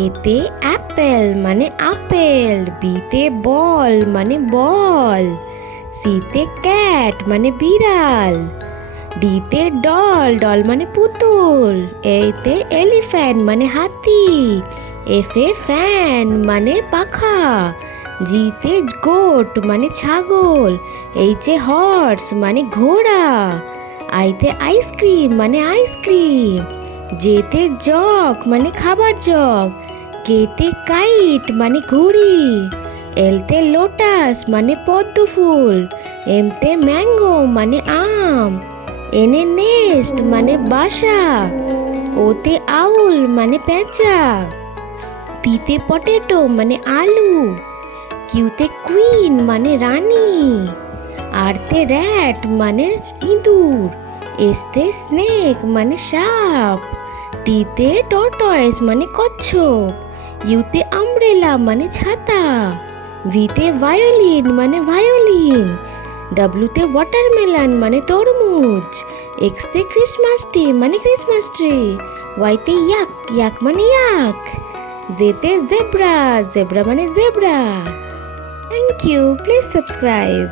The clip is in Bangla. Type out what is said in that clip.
এতে অ্যাপেল মানে আপেল, বিতে বল মানে বল, সিতে ক্যাট মানে বিড়াল, ডিতে ডল ডল মানে পুতুল, এতে এলিফ্যান্ট মানে হাতি, এফে ফ্যান মানে পাখা, জিতে গোট মানে ছাগল, এইচে হর্স মানে ঘোড়া, আইতে আইসক্রিম মানে আইসক্রিম, যেতে জগ মানে খাবার জগ, কেতে কাইট মানে ঘুড়ি, এলতে লোটাস মানে পদ্ম ফুল, এমতে ম্যাঙ্গো মানে আম, এনে নেস্ট মানে বাসা, ওতে আউল মানে পেঁচা, পিতে পটেটো মানে আলু, কিউতে কুইন মানে রানী, আরতে র্যাট মানে ইঁদুর, এসতে স্নেক মানে সাপ, টিতে টর্টয়েস মানে কচ্ছপ, ইউতে আমব্রেলা মানে ছাতা, ভিতে ভায়োলিন মানে ভায়োলিন, ডাব্লুতে ওয়াটারমেলন মানে তরমুজ, এক্সতে ক্রিসমাস ট্রি মানে ক্রিসমাস ট্রি, ওয়াইতে ইয়াক ইয়াক মানে ইয়াক, জেতে জেব্রা জেব্রা মানে zebra. Thank you, please subscribe.